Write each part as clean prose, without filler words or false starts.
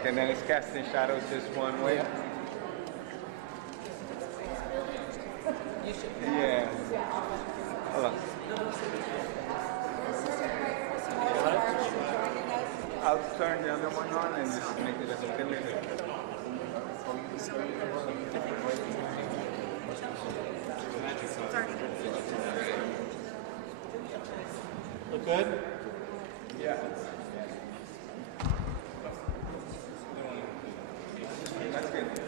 Okay, then it's casting shadows just one way. Yeah. Hold on. I'll turn the other one on and just make it as a finish. Look good? Yeah. That's good.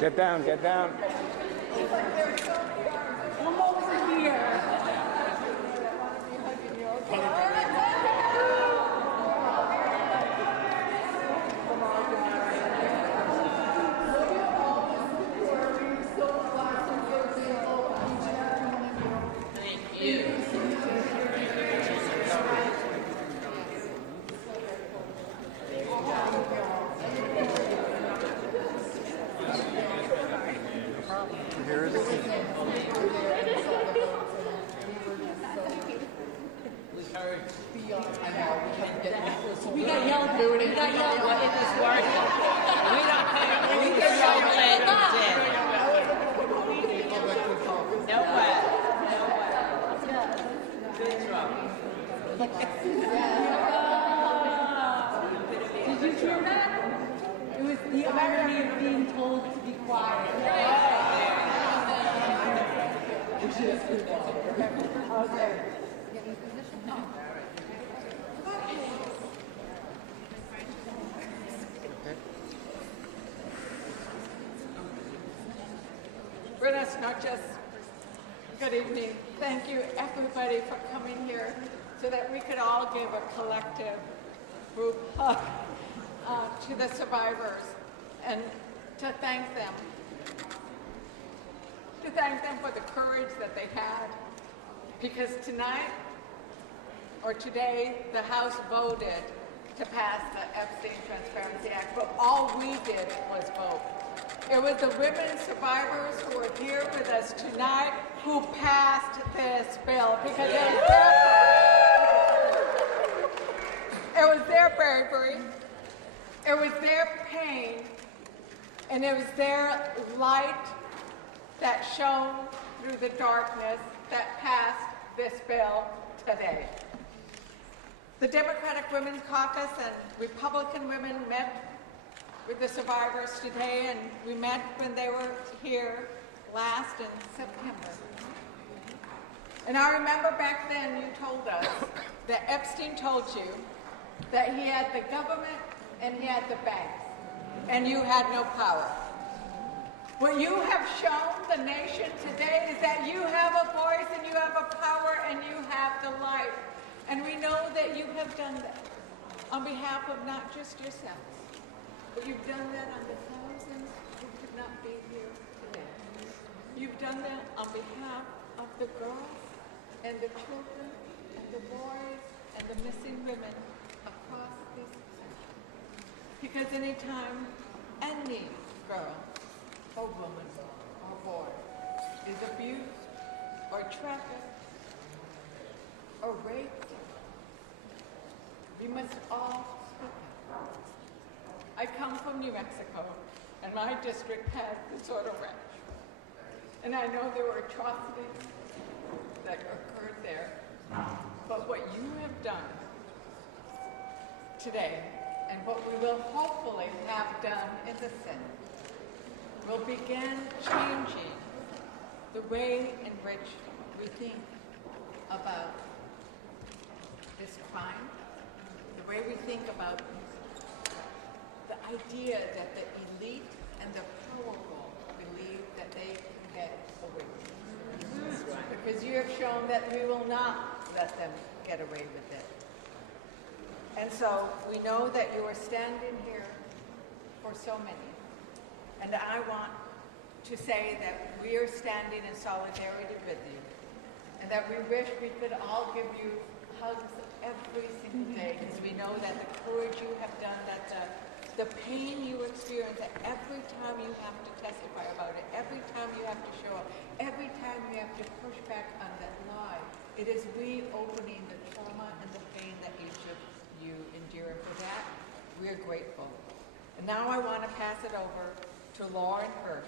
Get down, get down. Come over here. We got yelled at. We got yelled at. It is working. We can yell at no way. Good job. Did you hear that? It was the irony of being told to be quiet. Okay. Buenas noches. Good evening. Thank you, everybody, for coming here so that we could all give a collective group hug to the survivors and to thank them. To thank them for the courage that they had. Because tonight, or today, the House voted to pass the Epstein Transparency Act, but all we did was vote. It was the women survivors who are here with us tonight who passed this bill because it was their bravery, it was their pain, and it was their light that shone through the darkness that passed this bill today. The Democratic Women's Caucus and Republican women met with the survivors today, and we met when they were here last in September. And I remember back then you told us that Epstein told you that he had the government and he had the banks, and you had no power. What you have shown the nation today is that you have a voice and you have a power and you have the light. And we know that you have done that on behalf of not just yourselves, but you've done that on the thousands who could not be here today. You've done that on behalf of the girls and the children and the boys and the missing women across this country. Because anytime any girl or woman or boy is abused or trafficked or raped, we must all speak up. I come from New Mexico, and my district has the Soto Ranch. And I know there were atrocities that occurred there. But what you have done today, and what we will hopefully have done in the Senate, will begin changing the way in which we think about this crime, the way we think about the idea that the elite and the powerful believe that they can get away with it. Because you have shown that we will not let them get away with it. And so we know that you are standing here for so many. And I want to say that we are standing in solidarity with you. And that we wish we could all give you hugs every single day, because we know that the courage you have done, that the pain you experience, that every time you have to testify about it, every time you have to show up, every time you have to push back on that lie, it is reopening the trauma and the pain that you endure. And for that, we are grateful. And now I want to pass it over to Lauren Hirsch,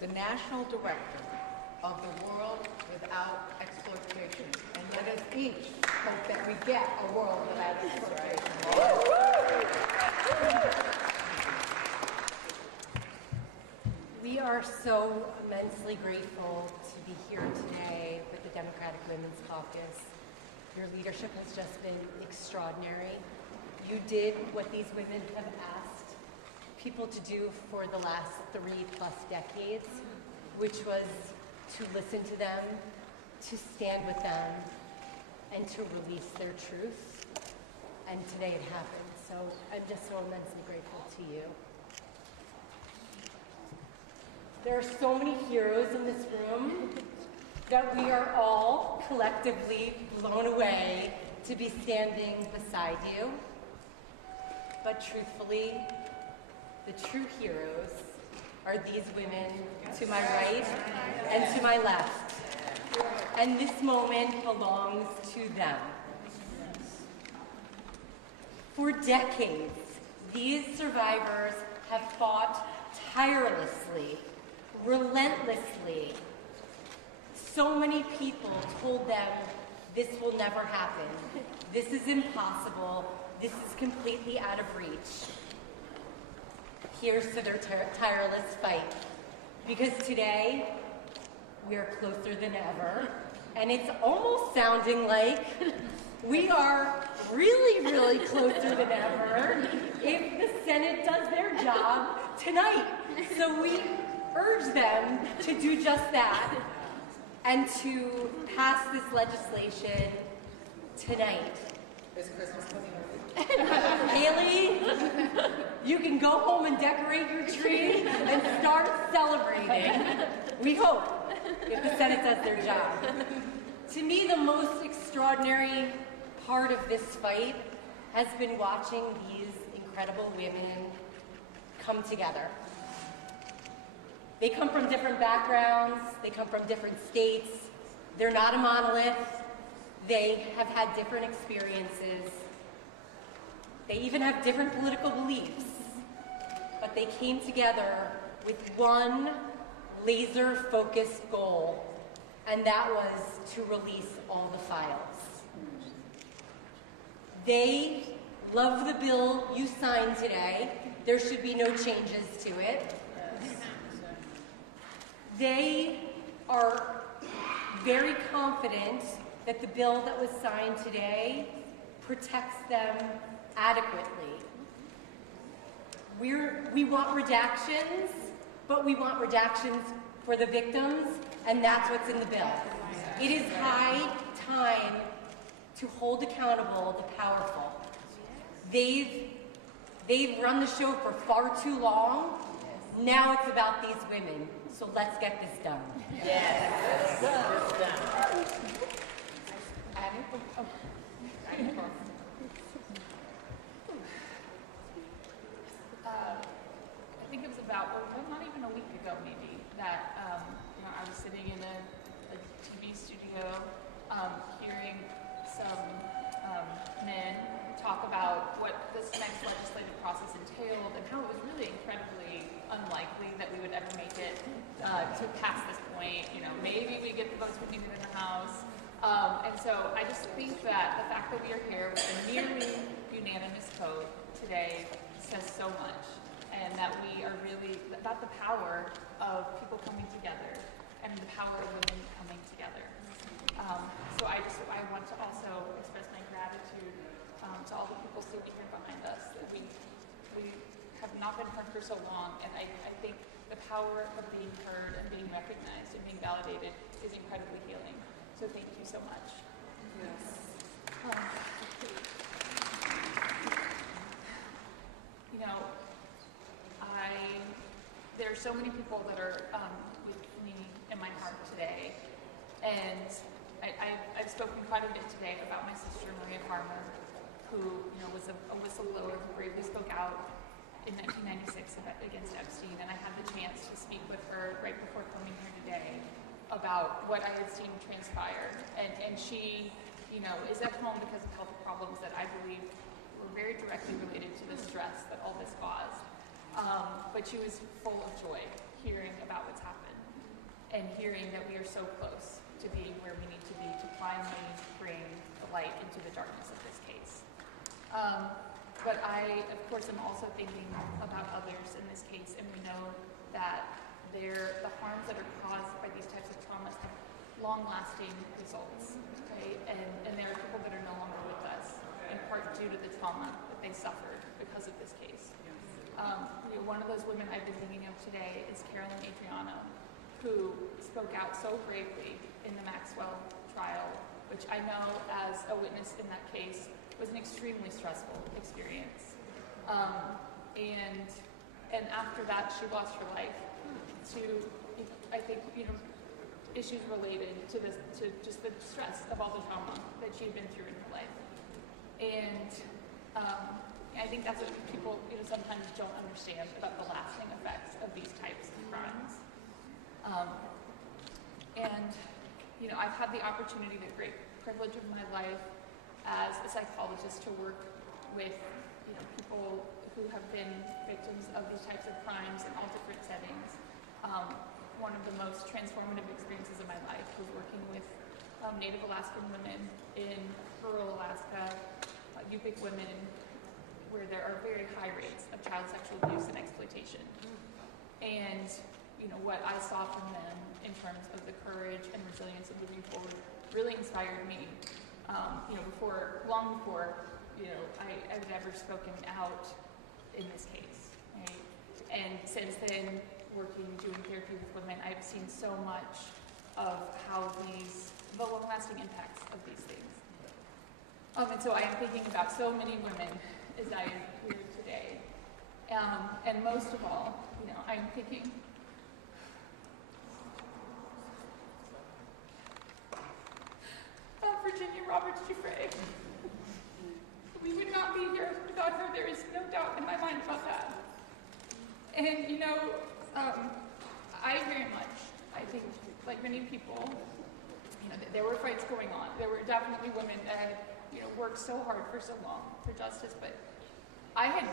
the National Director of the World Without Exploitation. And let us each hope that we get a world without exploitation. We are so immensely grateful to be here today with the Democratic Women's Caucus. Your leadership has just been extraordinary. You did what these women have asked people to do for the last 3+ decades, which was to listen to them, to stand with them, and to release their truth. And today it happened. So I'm just so immensely grateful to you. There are so many heroes in this room that we are all collectively blown away to be standing beside you. But truthfully, the true heroes are these women to my right and to my left. And this moment belongs to them. For decades, these survivors have fought tirelessly, relentlessly. So many people told them this will never happen. This is impossible. This is completely out of reach. Here's to their tireless fight. Because today, we are closer than ever, and it's almost sounding like we are really, really closer than ever if the Senate does their job tonight. So we urge them to do just that and to pass this legislation tonight. Is Christmas coming early? Haley, you can go home and decorate your tree and start celebrating. We hope, if the Senate does their job. To me, the most extraordinary part of this fight has been watching these incredible women come together. They come from different backgrounds, they come from different states, they're not a monolith, they have had different experiences, they even have different political beliefs, but they came together with one laser-focused goal, and that was to release all the files. They love the bill you signed today. There should be no changes to it. They are very confident that the bill that was signed today protects them adequately. We want redactions, but we want redactions for the victims, and that's what's in the bill. It is high time to hold accountable the powerful. They've run the show for far too long. Now it's about these women. So let's get this done. Yes. I think it was about, well, not even a week ago maybe, that I was sitting in a TV studio hearing some men talk about what this next legislative process entailed and how it was really incredibly unlikely that we would ever make it to pass this point. Maybe we get the votes we needed in the House. And so I just think that the fact that we are here with a nearly unanimous vote today says so much, and that we are really about the power of people coming together and the power of women coming together. So I want to also express my gratitude to all the people sitting here behind us. That we have not been heard for so long, and I think the power of being heard and being recognized and being validated is incredibly healing. So thank you so much. Yes. You know, there are so many people that are with me in my heart today, and I've spoken quite a bit today about my sister Maria Farmer, who was a whistleblower who bravely spoke out in 1996 against Epstein, and I had the chance to speak with her right before coming here today about what I had seen transpire. And she, is at home because of health problems that I believe were very directly related to the stress that all this caused. But she was full of joy hearing about what's happened and hearing that we are so close to being where we need to be to finally bring the light into the darkness of this case. But I, of course, am also thinking about others in this case, and we know that the harms that are caused by these types of traumas have long-lasting results, right? And there are people that are no longer with us, in part due to the trauma that they suffered because of this case. One of those women I've been thinking of today is Carolyn Adriano, who spoke out so bravely in the Maxwell trial, which I know as a witness in that case was an extremely stressful experience. And after that, she lost her life to, I think, issues related to just the stress of all the trauma that she had been through in her life. And I think that's what people sometimes don't understand about the lasting effects of these types of crimes. I've had the opportunity, the great privilege of my life as a psychologist to work with people who have been victims of these types of crimes in all different settings. One of the most transformative experiences of my life was working with Native Alaskan women in rural Alaska, Yupik women, where there are very high rates of child sexual abuse and exploitation. And what I saw from them in terms of the courage and resilience of moving forward really inspired me. Long before I had ever spoken out in this case, right? And since then, doing therapy with women, I've seen so much of how the long-lasting impacts of these things. And so I am thinking about so many women as I am here today. And most of all, I'm thinking of Virginia Roberts Giuffre. We would not be here without her. There is no doubt in my mind about that. And I very much, I think, like many people, there were fights going on. There were definitely women that had, worked so hard for so long for justice, but I had,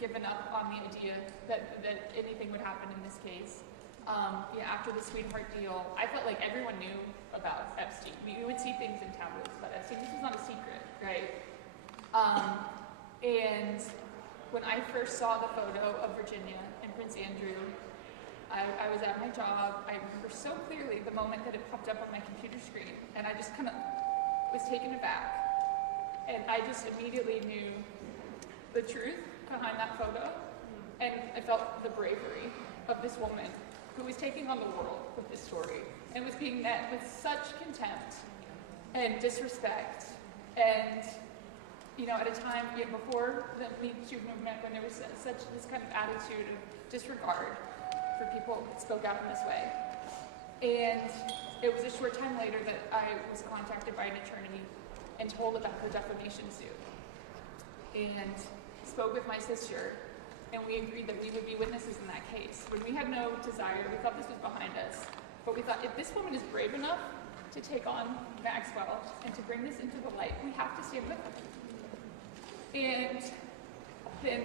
given up on the idea that anything would happen in this case. After the sweetheart deal, I felt like everyone knew about Epstein. We would see things in tabloids about Epstein. This was not a secret, right? And when I first saw the photo of Virginia and Prince Andrew, I was at my job. I remember so clearly the moment that it popped up on my computer screen, and I just kind of was taken aback. And I just immediately knew the truth behind that photo, and I felt the bravery of this woman who was taking on the world with this story and was being met with such contempt and disrespect. And at a time before the Me Too movement, when there was such this kind of attitude of disregard for people who spoke out in this way. And it was a short time later that I was contacted by an attorney and told about her defamation suit. And spoke with my sister, and we agreed that we would be witnesses in that case. When we had no desire, we thought this was behind us, but we thought if this woman is brave enough to take on Maxwell and to bring this into the light, we have to stand with her. And then,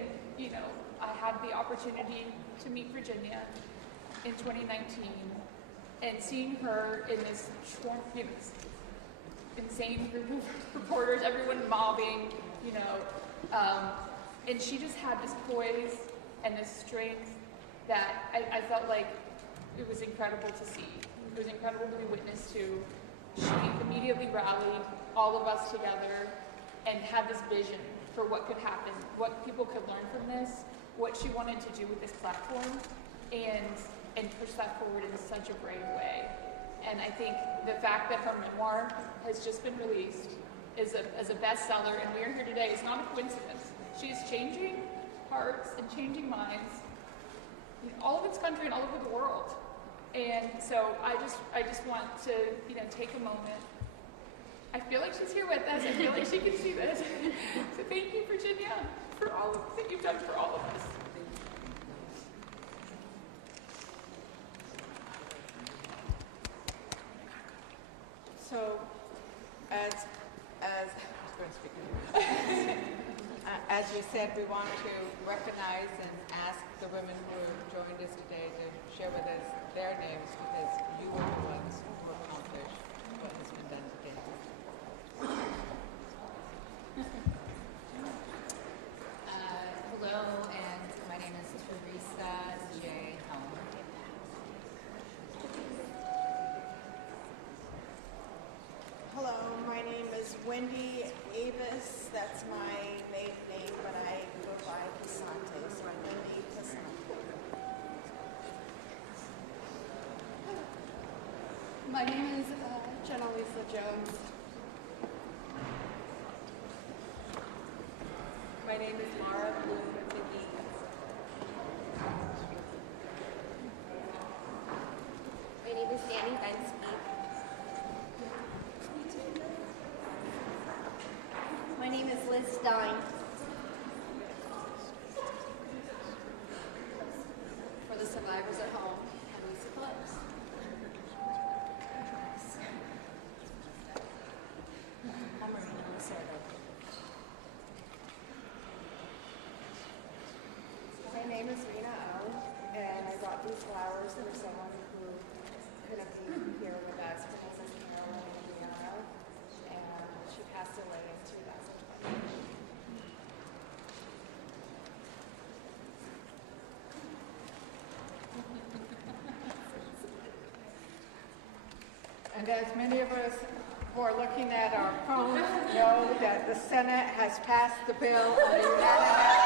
I had the opportunity to meet Virginia in 2019, and seeing her in this insane group of reporters, everyone mobbing, and she just had this poise and this strength that I felt like it was incredible to see. It was incredible to be witness to. She immediately rallied all of us together and had this vision for what could happen, what people could learn from this, what she wanted to do with this platform, and push that forward in such a brave way. And I think the fact that her memoir has just been released as a bestseller, and we are here today, is not a coincidence. She is changing hearts and changing minds in all of its country and all over the world. And so I just want to, take a moment. I feel like she's here with us. I feel like she can see this. So thank you, Virginia, for all of that you've done for all of us. So, as you said, we want to recognize and ask the women who joined us today to share with us their names, because you were the ones who accomplished what has been done today. Hello, and my name is Teresa J. Helm. Hello, my name is Wendy Avis. That's my maiden name, but I go by Casante, so I'm Wendy Casante. My name is Jenna Lisa Jones. My name is Mara Bloom McGee. My name is Danny Bensky. My name is Liz Stein. For the survivors at home, I'm Lisa Phillips. I'm Marina Lucerdo. My name is Rena O, and I brought these flowers for someone who couldn't be here with us. Her name is Carolyn Indiano, and she passed away in 2020. And as many of us who are looking at our phones know that the Senate has passed the bill on a unanimous